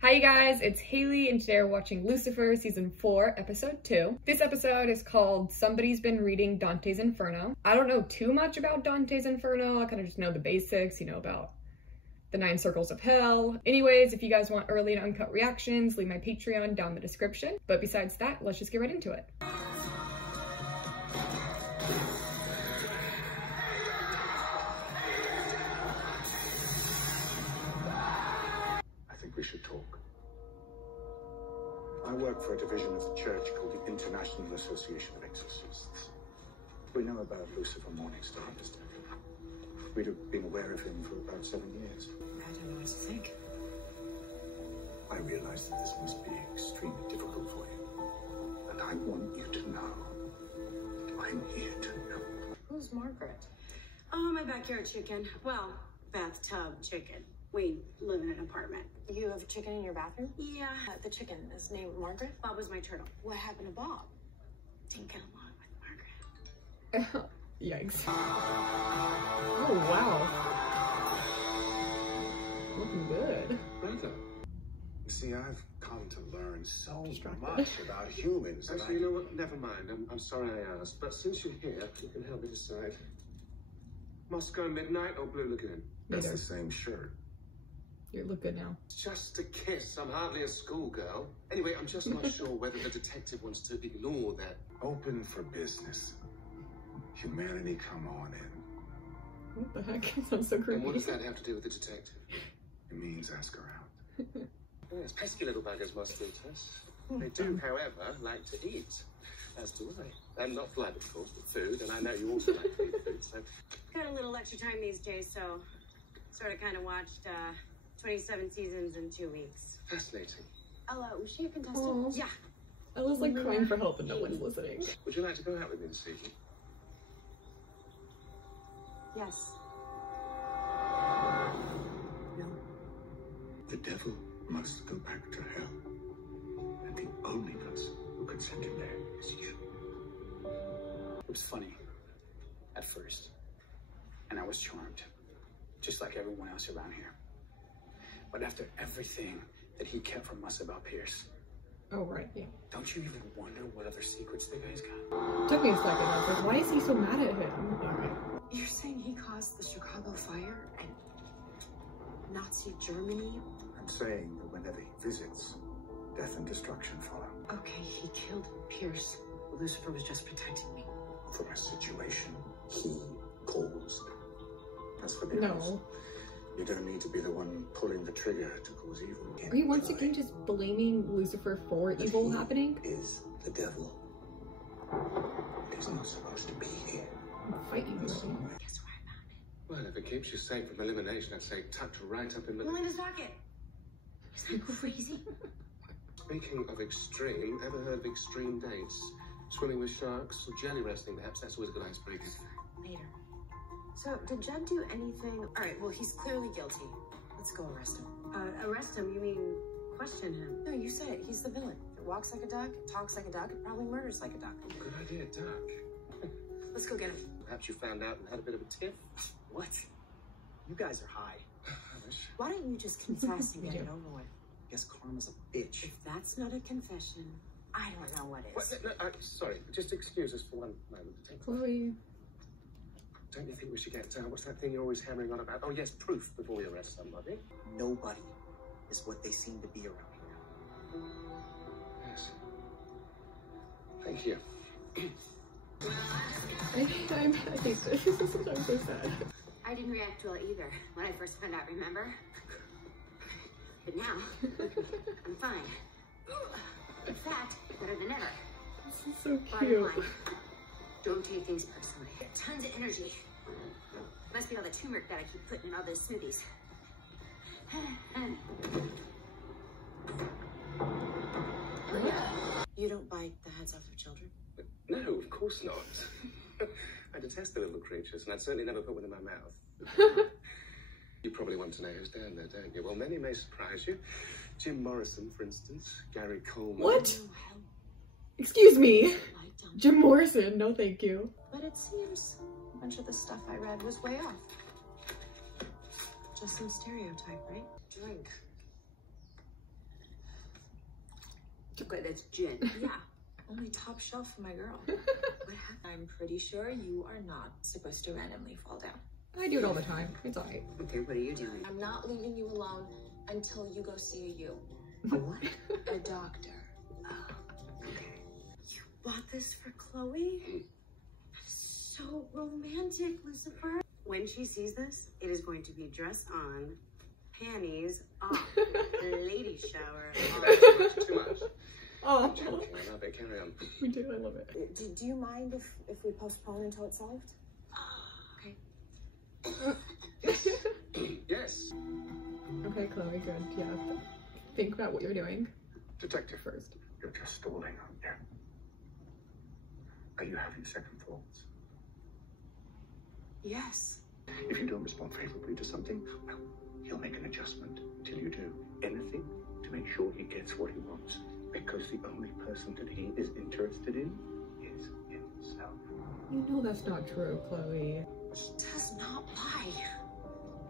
Hi you guys, it's Haley and today we're watching Lucifer season 4 episode 2. This episode is called Somebody's Been Reading Dante's Inferno. I don't know too much about Dante's Inferno, I kind of just know the basics, about the 9 circles of hell. Anyways, if you guys want early and uncut reactions, leave my Patreon down in the description. But besides that, let's just get right into it. We should talk. I work for a division of the church called the International Association of Exorcists. We know about Lucifer Morningstar, Mr. We'd have been aware of him for about 7 years. I don't know what to think. I realize that this must be extremely difficult for you. And I want you to know I'm here to help. Who's Margaret? Oh, my backyard chicken. Well, bathtub chicken. We live in an apartment. You have a chicken in your bathroom? Yeah. The chicken is named Margaret? Bob was my turtle. What happened to Bob? Didn't get along with Margaret. Yikes. Oh, wow. Looking good. Brother. You see, I've come to learn so Distracted. much about humans. Actually, you know what? Never mind. I'm sorry I asked. But since you're here, you can help me decide. Moscow Midnight or Blue Lagoon? That's Neither. the same shirt. You look good now. Just a kiss. I'm hardly a schoolgirl. Anyway, I'm just not sure whether the detective wants to ignore that. Open for business. Humanity, come on in. What the heck? Sounds so And creepy. what does that have to do with the detective? It means ask her out. Yes, pesky little buggers must eat us. They do, however, like to eat. As do I. And not blood, of course, but food. And I know you also like to eat food, so... Got a little extra time these days, so sort of kind of watched 27 seasons in 2 weeks. Fascinating. Ella, was she a contestant? Oh. Yeah. Ella's like crying for help and no one's listening. Would you like to go out with me this evening? Yes. No. The devil must go back to hell. And the only person who can send him there is you. It was funny at first, and I was charmed, just like everyone else around here. But after everything that he kept from us about Pierce, Oh, right, yeah. don't you even wonder what other secrets the guy's got? Took me a second. I was like, why is he so mad at him? Alright. You're saying he caused the Chicago fire and Nazi Germany? I'm saying that whenever he visits, death and destruction follow. Okay, he killed Pierce. Lucifer was just protecting me. From a situation he caused. As for the No. others, you don't need to be the one pulling the trigger to cause evil. Are you once again just blaming Lucifer for evil He happening? is the devil. It is not supposed to be here. I'm fighting you. Guess where I found it? Well, if it keeps you safe from elimination, I'd say tucked right up in the... Melinda's pocket. Is that crazy? Speaking of extreme, ever heard of extreme dates? Swimming with sharks or jelly wrestling, perhaps? That's always a good icebreaker. Later. So, did Jed do anything? All right, well, he's clearly guilty. Let's go arrest him. Arrest him? You mean question him? No, you said it. He's the villain. It walks like a duck, it talks like a duck, it probably murders like a duck. Good idea, Duck. Let's go get him. Perhaps you found out and had a bit of a tiff? What? You guys are high. I wish. Why don't you just confess and get Yeah. it over with? Guess karma's a bitch. If that's not a confession, I don't know what is. What? No, sorry, just excuse us for one moment. Chloe. Don't you think we should get what's that thing you're always hammering on about? Oh, yes, proof before you arrest somebody. Nobody is what they seem to be around here. Yes. Thank you. I hate this. I'm so sad. I didn't react well either when I first found out, remember? But now, I'm fine. In fact, better than ever. This is so Bottom cute. line, don't take things personally. Tons of energy. Must be all the turmeric that I keep putting in all those smoothies. You don't bite the heads off of children? No, of course not. I detest the little creatures, and I'd certainly never put one in my mouth. You probably want to know who's down there, don't you? Well, many may surprise you. Jim Morrison, for instance. Gary Coleman. What? No, hell, Excuse me. I don't. Jim Morrison, no thank you. But it seems a bunch of the stuff I read was way off. Just some stereotype, right? Drink. Okay, that's gin. Yeah, only top shelf for my girl. What happened? I'm pretty sure you are not supposed to randomly fall down. I do it all the time. It's alright. Okay, what are you doing? I'm not leaving you alone until you go see a A what? a doctor. Oh, okay. You bought this for Chloe? That's so romantic, Lucifer. When she sees this, it is going to be dress on, panties off, lady shower on. Too much. Oh, I'm joking. I love it. Carry on. we do. I love it. Do you mind if we postpone until it's solved? Okay. Yes. Okay, Chloe, good. Yeah. Think about what you're doing Detective, first. you're just stalling, aren't you? Are you having second thoughts? Yes. If you don't respond favorably to something, well, he'll make an adjustment until you do. Anything to make sure he gets what he wants. Because the only person that he is interested in is himself. You know that's not true, Chloe. He does not lie.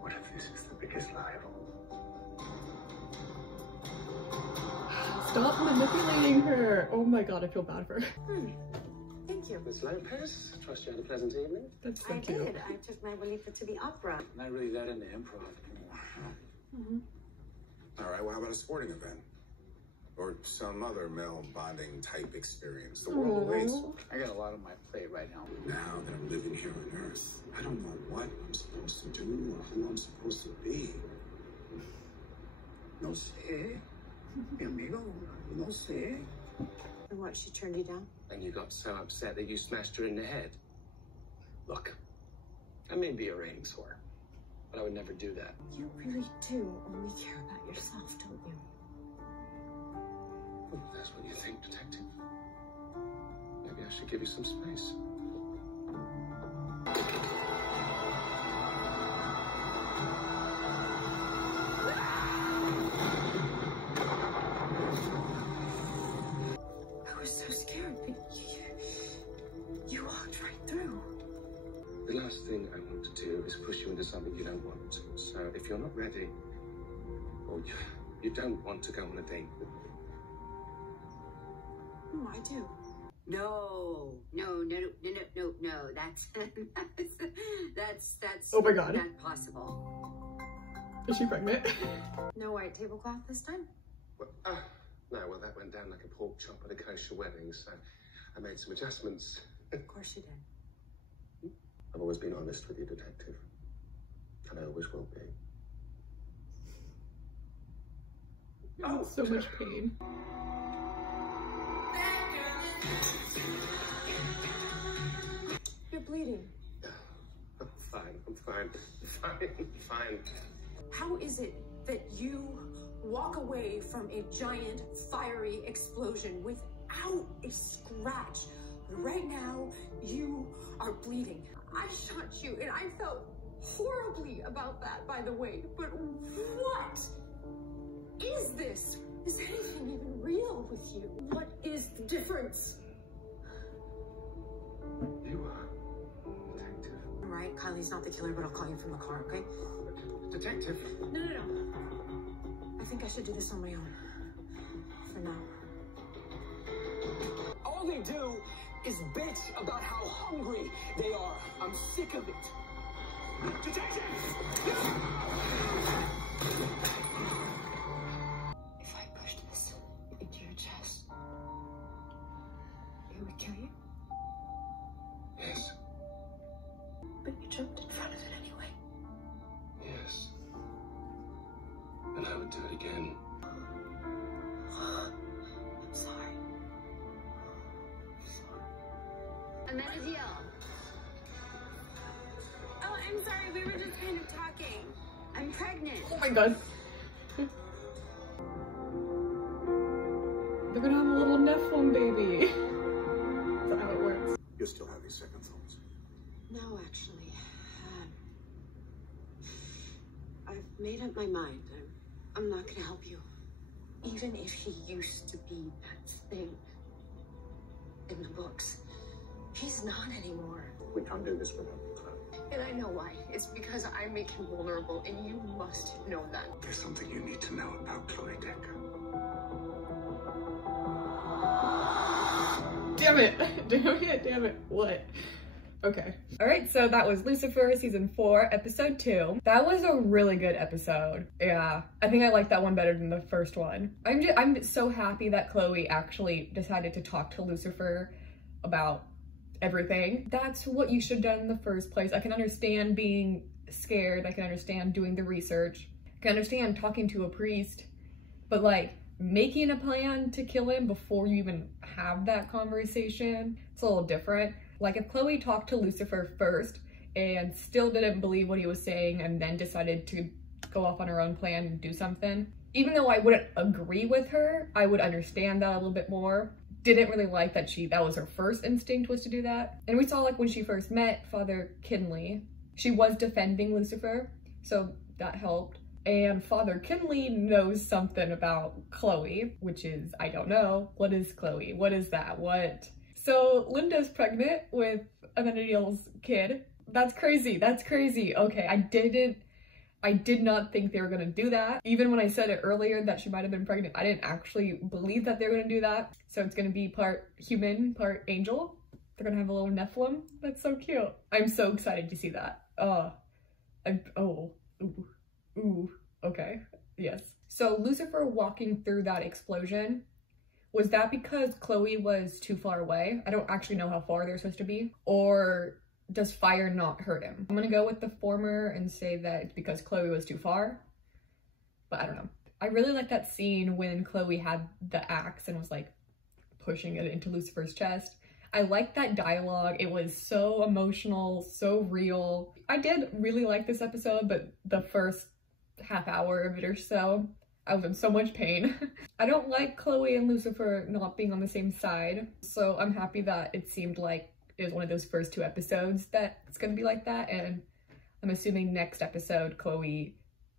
What if this is the biggest lie of all? Stop manipulating her. Oh my god, I feel bad for her. Thank you. Miss Lopez, I trust you had a pleasant evening. That's so I cute. did. I took my Relifa to the opera. Not really that into improv anymore. All right, well, how about a sporting event? Or some other male bonding type experience? The world awaits. Aw. I got a lot on my plate right now. Now that I'm living here on Earth, I don't know what I'm supposed to do or who I'm supposed to be. No sé, mi amigo, no sé. And what, she turned you down? And you got so upset that you smashed her in the head. Look, I may be a ratings whore, but I would never do that. You really do only care about yourself, don't you? Well, if that's what you think, Detective. Maybe I should give you some space. I was so scared, but you walked right through. The last thing I want to do is push you into something you don't want. So if you're not ready, or you don't want to go on a date with me, No, I do. No. That's Oh my God. not possible. Is she pregnant? No white tablecloth this time? well, no, well, that went down like a pork chop at a kosher wedding, so I made some adjustments. Of course you did. I've always been honest with you, Detective, and I always will be. Oh, so much pain. You're bleeding. I'm fine. How is it that you walk away from a giant fiery explosion without a scratch? Right now, you are bleeding. I shot you and I felt horribly about that, by the way. But what is this? Is anything even real with you? What is the difference? You are, Detective. All right, Kylie's not the killer, but I'll call you from the car, okay? Detective. No. I think I should do this on my own. For now. All they do is bitch about how hungry they are. I'm sick of it. Detective! If I pushed this into your chest, it would kill you? Yes. But you jumped in front of it anyway. Yes. And I would do it again. I'm sorry. Amenadiel. Oh, I'm sorry. We were just kind of talking. I'm pregnant. Oh my god. They're gonna have a little Nephilim baby. That's how it works. You're still having second thoughts. No, actually. I've made up my mind. I'm not gonna help you. Even if he used to be that thing in the books, he's not anymore. We can't do this without the club. And I know why. It's because I make him vulnerable, and you must know that. There's something you need to know about Chloe Decker. Damn it. Damn it. What? Okay. All right, so that was Lucifer season 4, episode 2. That was a really good episode. Yeah, I think I like that one better than the first one. I'm so happy that Chloe actually decided to talk to Lucifer about everything. That's what you should have done in the first place. I can understand being scared. I can understand doing the research. I can understand talking to a priest, but like making a plan to kill him before you even have that conversation, it's a little different. Like if Chloe talked to Lucifer first and still didn't believe what he was saying and then decided to go off on her own plan and do something, even though I wouldn't agree with her, I would understand that a little bit more. Didn't really like that that was her first instinct, was to do that. And we saw like when she first met Father Kinley, she was defending Lucifer, so that helped. And Father Kinley knows something about Chloe, which is, I don't know. What is Chloe? What is that? What? So Linda's pregnant with Amenadiel's kid. That's crazy. That's crazy. Okay, I did not think they were gonna do that. Even when I said it earlier that she might have been pregnant, I didn't actually believe that they were gonna do that. So it's gonna be part human, part angel. They're gonna have a little Nephilim. That's so cute. I'm so excited to see that. Ooh, okay, yes. So Lucifer walking through that explosion, was that because Chloe was too far away? I don't actually know how far they're supposed to be. Or does fire not hurt him? I'm gonna go with the former and say that it's because Chloe was too far, but I don't know. I really like that scene when Chloe had the axe and was like pushing it into Lucifer's chest. I like that dialogue. It was so emotional, so real. I did really like this episode, but the first half hour of it or so, I was in so much pain. I don't like Chloe and Lucifer not being on the same side, so I'm happy that it seemed like it was one of those first 2 episodes that it's gonna be like that, and I'm assuming next episode Chloe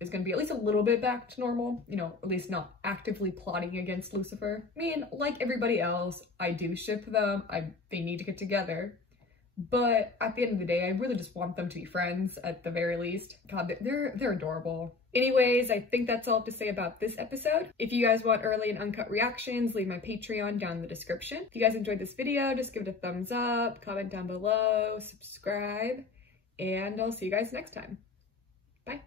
is gonna be at least a little bit back to normal, you know, at least not actively plotting against Lucifer. I mean, like everybody else, I do ship them. They need to get together. But at the end of the day, I really just want them to be friends at the very least. God, they're adorable. Anyways, I think that's all I have to say about this episode. If you guys want early and uncut reactions, leave my Patreon down in the description. If you guys enjoyed this video, just give it a thumbs up, comment down below, subscribe, and I'll see you guys next time. Bye.